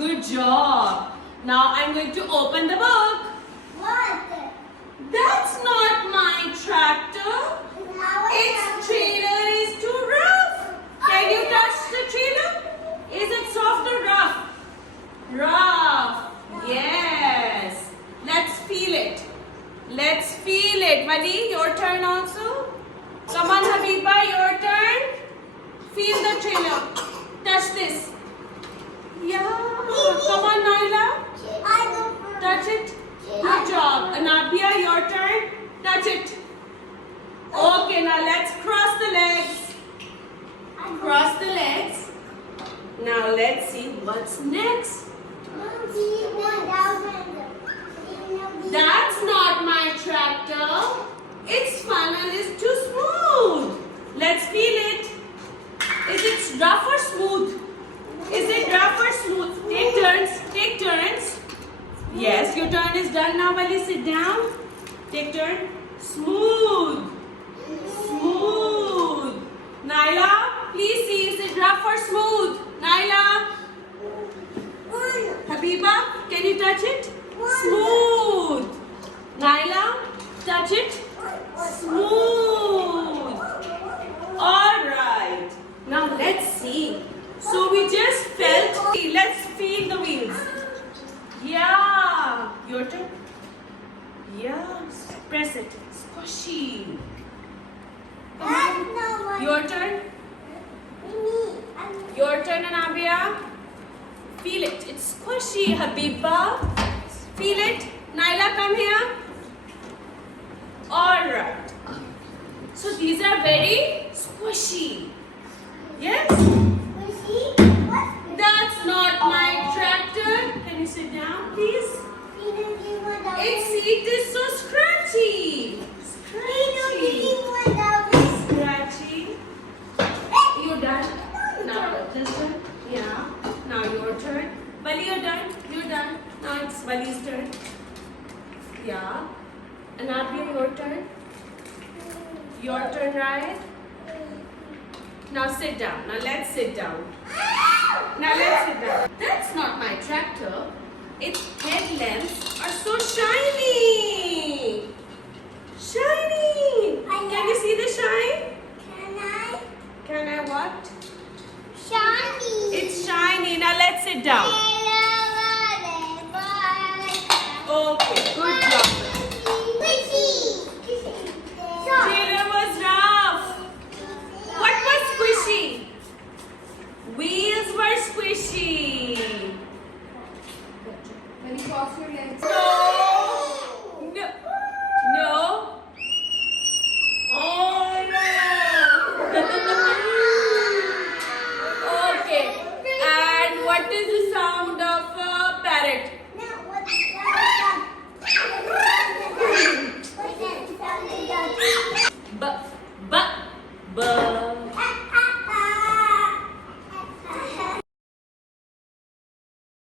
Good job. Now I'm going to open the book. What? That's not my tractor. Its trailer is too rough. Can you touch the trailer? Is it soft or rough? Rough. Yes. Let's feel it. Let's feel it. Wali, your turn also. Come on, Habiba, your turn. Feel the trailer. Touch this. Yeah. Come on, Naila. Touch it. Good job. Anabia, your turn. Touch it. Okay, now let's cross the legs. Cross the legs. Now let's see what's next. That's not my tractor. Its funnel is too smooth. Let's feel it. Is it rough or smooth? Is it rough or smooth? Take turns. Take turns. Yes, your turn is done now. Wali, sit down. Take turn. Smooth. Smooth. Naila, please see. Is it rough or smooth? Naila. Habiba, can you touch it? Smooth. Naila, touch it. Smooth. All right. Now let's see. So we just felt. Let's feel the wheels. Yeah. Your turn. Yeah. Press it. Squishy. Your turn. Your turn, Anabia. Feel it. It's squishy. Habiba. Feel it. Naila, come here. All right. So these are very squishy. Yes? That's not my tractor. Can you sit down, please? Its seat is so scratchy. Scratchy. Scratchy. You're done. Now this one. Yeah. Now your turn. Wali, you're done. You're done. Now it's Wali's turn. Yeah. Anabia, your turn. Your turn, right? Now sit down. Now let's sit down. Now let's sit down. That's not my tractor. Its headlamps are so shiny.